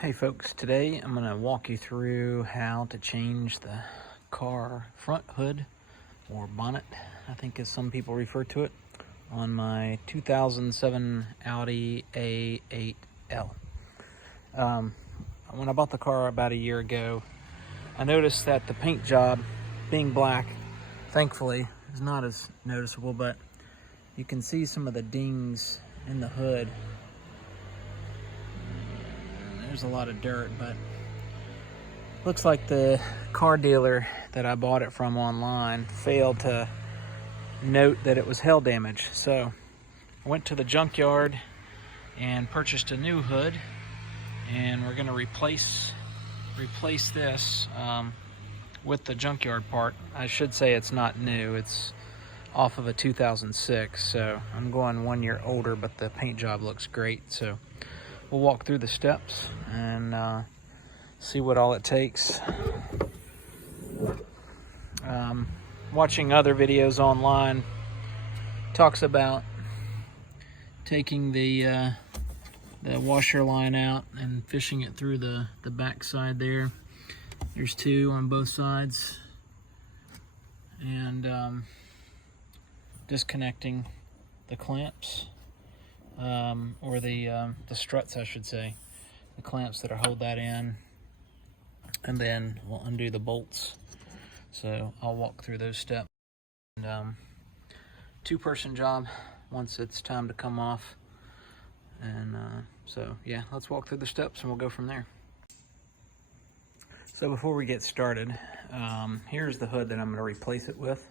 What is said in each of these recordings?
Hey folks, today I'm going to walk you through how to change the car front hood or bonnet, I think as some people refer to it, on my 2007 Audi A8L. When I bought the car about a year ago, I noticed that the paint job, being black, thankfully is not as noticeable, but you can see some of the dings in the hood. There's a lot of dirt, but looks like the car dealer that I bought it from online failed to note that it was hail damage. So I went to the junkyard and purchased a new hood, and we're going to replace this with the junkyard part. I should say it's not new, it's off of a 2006, so I'm going 1 year older, but the paint job looks great. So we'll walk through the steps and see what all it takes. Watching other videos online talks about taking the washer line out and fishing it through the back side there. There's two on both sides, and disconnecting the clamps, or the struts, I should say, the clamps that hold that in, and then we'll undo the bolts. So I'll walk through those steps. And two-person job once it's time to come off. And so yeah, let's walk through the steps and we'll go from there. So before we get started, here's the hood that I'm going to replace it with.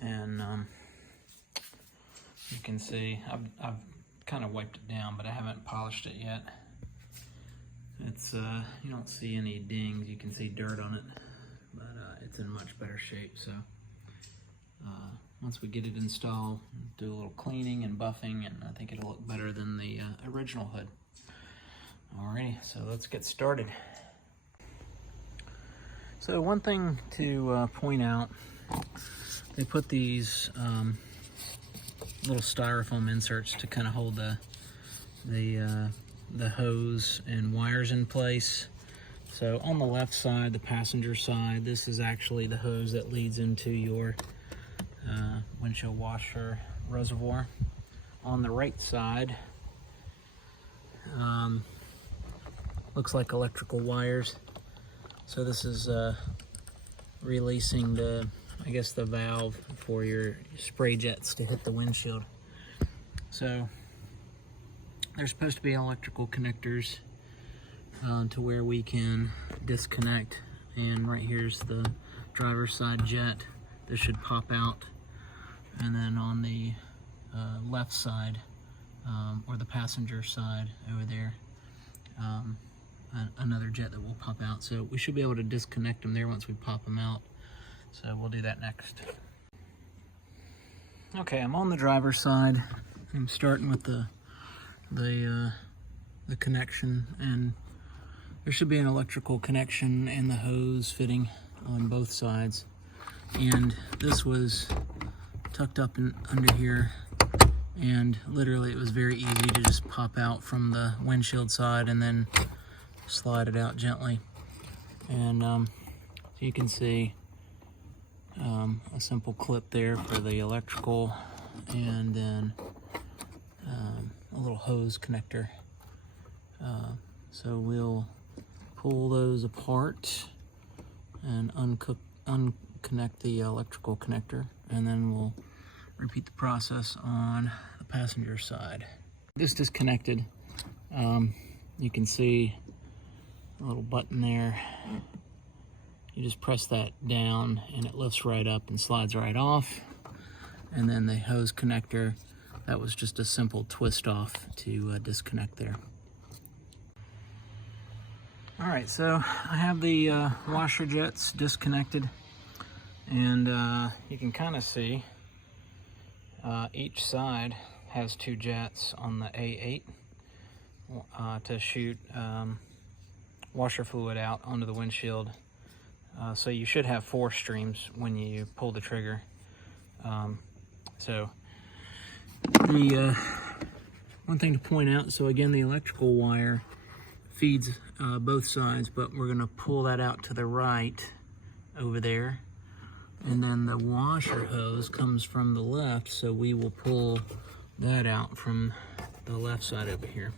And you can see I've kind of wiped it down, but I haven't polished it yet. It's you don't see any dings, you can see dirt on it, but it's in much better shape. So once we get it installed, do a little cleaning and buffing, and I think it'll look better than the original hood. Alrighty, so let's get started. So one thing to point out, they put these little styrofoam inserts to kind of hold the hose and wires in place. So on the left side, the passenger side, this is actually the hose that leads into your windshield washer reservoir. On the right side, looks like electrical wires. So this is releasing the, I guess, the valve for your spray jets to hit the windshield. So there's supposed to be electrical connectors to where we can disconnect, and right here's the driver's side jet. This should pop out, and then on the left side, or the passenger side over there, another jet that will pop out. So we should be able to disconnect them there once we pop them out. So we'll do that next. Okay, I'm on the driver's side. I'm starting with the connection, and there should be an electrical connection and the hose fitting on both sides. And this was tucked up under here, and literally it was very easy to just pop out from the windshield side and then slide it out gently. And so you can see a simple clip there for the electrical, and then a little hose connector. So we'll pull those apart and unconnect the electrical connector, and then we'll repeat the process on the passenger side. This disconnected. You can see a little button there. You just press that down and it lifts right up and slides right off. And then the hose connector, that was just a simple twist off to disconnect there. All right, so I have the washer jets disconnected, and you can kind of see each side has two jets on the A8 to shoot washer fluid out onto the windshield. So you should have 4 streams when you pull the trigger. So the one thing to point out, so again, the electrical wire feeds both sides, but we're gonna pull that out to the right over there. And then the washer hose comes from the left, so we will pull that out from the left side over here.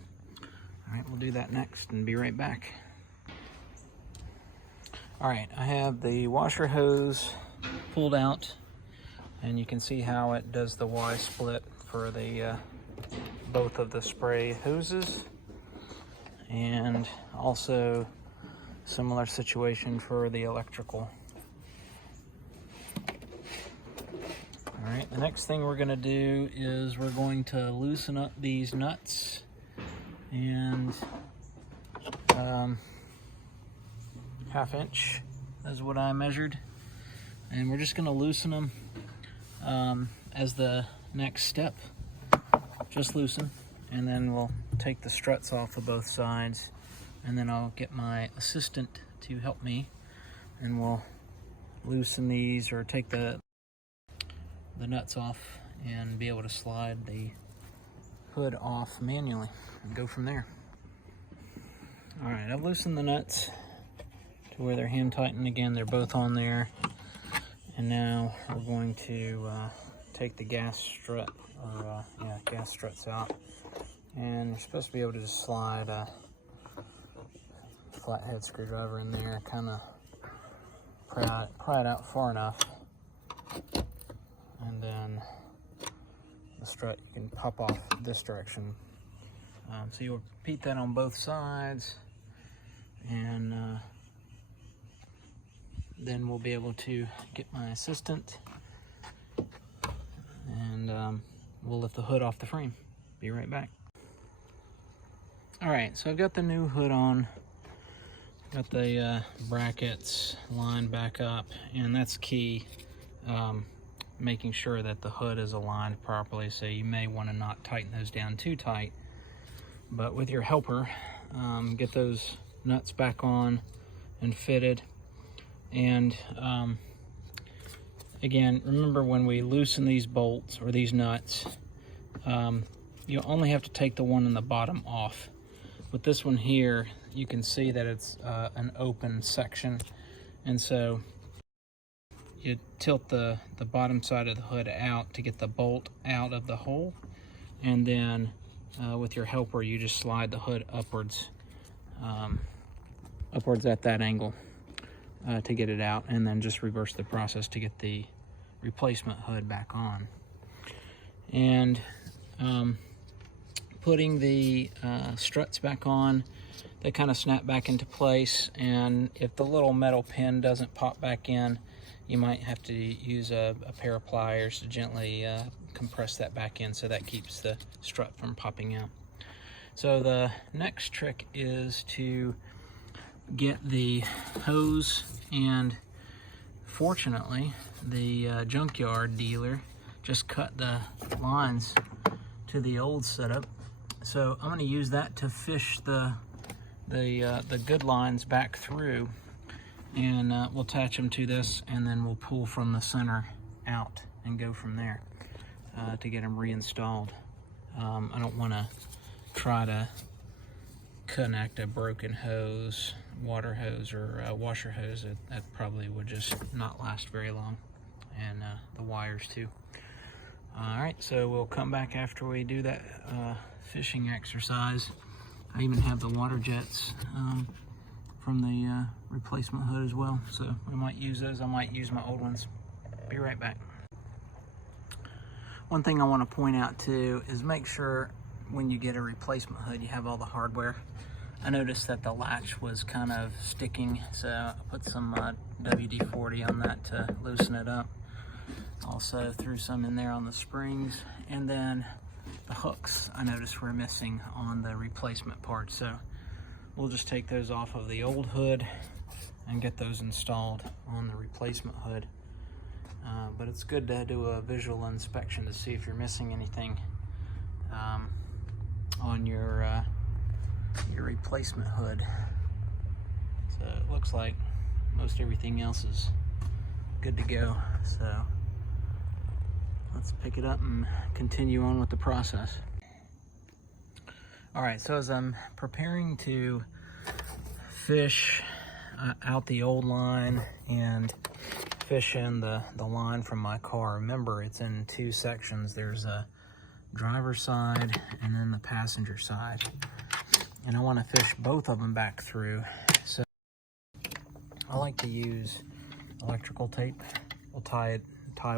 All right, we'll do that next and be right back. All right, I have the washer hose pulled out, and you can see how it does the Y split for the both of the spray hoses, and also similar situation for the electrical. All right, the next thing we're gonna do is we're going to loosen up these nuts, and 1/2 inch is what I measured. And we're just gonna loosen them as the next step. Just loosen, and then we'll take the struts off of both sides, and then I'll get my assistant to help me, and we'll loosen these or take the nuts off and be able to slide the hood off manually and go from there. All right, I've loosened the nuts to where they're hand tightened. Again, they're both on there. And now we're going to take the gas strut, or gas struts out. And you're supposed to be able to just slide a flathead screwdriver in there, kind of pry it out far enough. And then the strut you can pop off this direction. So you'll repeat that on both sides, and then we'll be able to get my assistant, and we'll lift the hood off the frame. Be right back. All right, so I've got the new hood on. Got the brackets lined back up, and that's key. Making sure that the hood is aligned properly, so you may want to not tighten those down too tight. But with your helper, get those nuts back on and fitted. And again, remember when we loosen these bolts or these nuts, you only have to take the one in the bottom off. With this one here, you can see that it's an open section, and so you tilt the bottom side of the hood out to get the bolt out of the hole, and then with your helper you just slide the hood upwards at that angle to get it out, and then just reverse the process to get the replacement hood back on. And putting the struts back on, they kind of snap back into place, and if the little metal pin doesn't pop back in, you might have to use a pair of pliers to gently compress that back in, so that keeps the strut from popping out. So the next trick is to get the hose, and fortunately the junkyard dealer just cut the lines to the old setup, so I'm going to use that to fish the good lines back through, and we'll attach them to this, and then we'll pull from the center out and go from there to get them reinstalled. I don't want to try to connect a broken hose, water hose, or washer hose. That probably would just not last very long, and the wires too. All right, so we'll come back after we do that fishing exercise. I even have the water jets from the replacement hood as well, so we might use those. I might use my old ones. Be right back. One thing I want to point out too is make sure when you get a replacement hood you have all the hardware. I noticed that the latch was kind of sticking, so I put some WD-40 on that to loosen it up. Also threw some in there on the springs, and then the hooks I noticed were missing on the replacement part, so we'll just take those off of the old hood and get those installed on the replacement hood. But it's good to do a visual inspection to see if you're missing anything on your replacement hood. So it looks like most everything else is good to go. So let's pick it up and continue on with the process. All right, so as I'm preparing to fish out the old line and fish in the line from my car. Remember, it's in two sections. There's a driver's side and then the passenger side. And I want to fish both of them back through. So I like to use electrical tape. We'll tie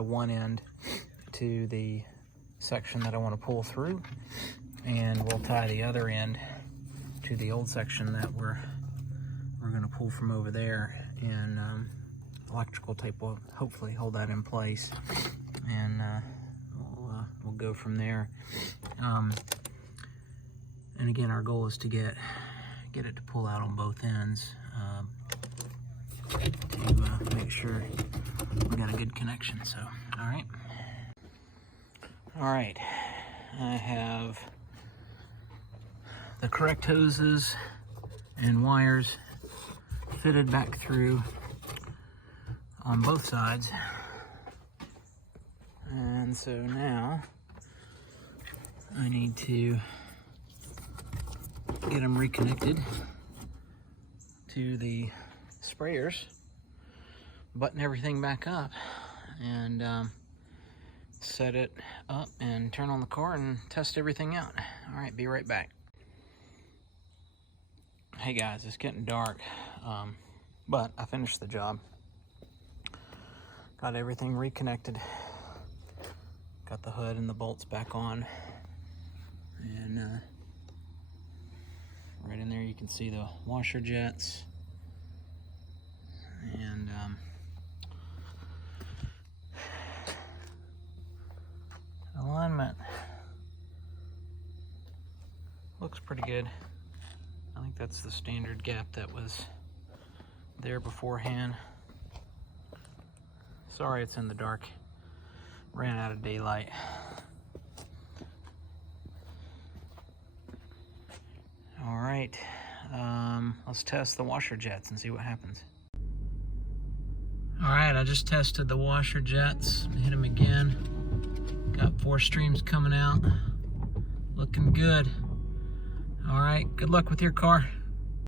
one end to the section that I want to pull through, and we'll tie the other end to the old section that we're going to pull from over there, and electrical tape will hopefully hold that in place, and we'll go from there. And again, our goal is to get it to pull out on both ends, to make sure we got a good connection. So, all right, I have the correct hoses and wires fitted back through on both sides, and so now I need to get them reconnected to the sprayers, button everything back up, and set it up and turn on the car and test everything out. All right, be right back. Hey guys, it's getting dark, but I finished the job. Got everything reconnected. Got the hood and the bolts back on, and right in there you can see the washer jets, and alignment looks pretty good. I think that's the standard gap that was there beforehand. Sorry it's in the dark, ran out of daylight. All right, let's test the washer jets and see what happens. All right, I just tested the washer jets, hit them again. Got 4 streams coming out, looking good. All right, good luck with your car.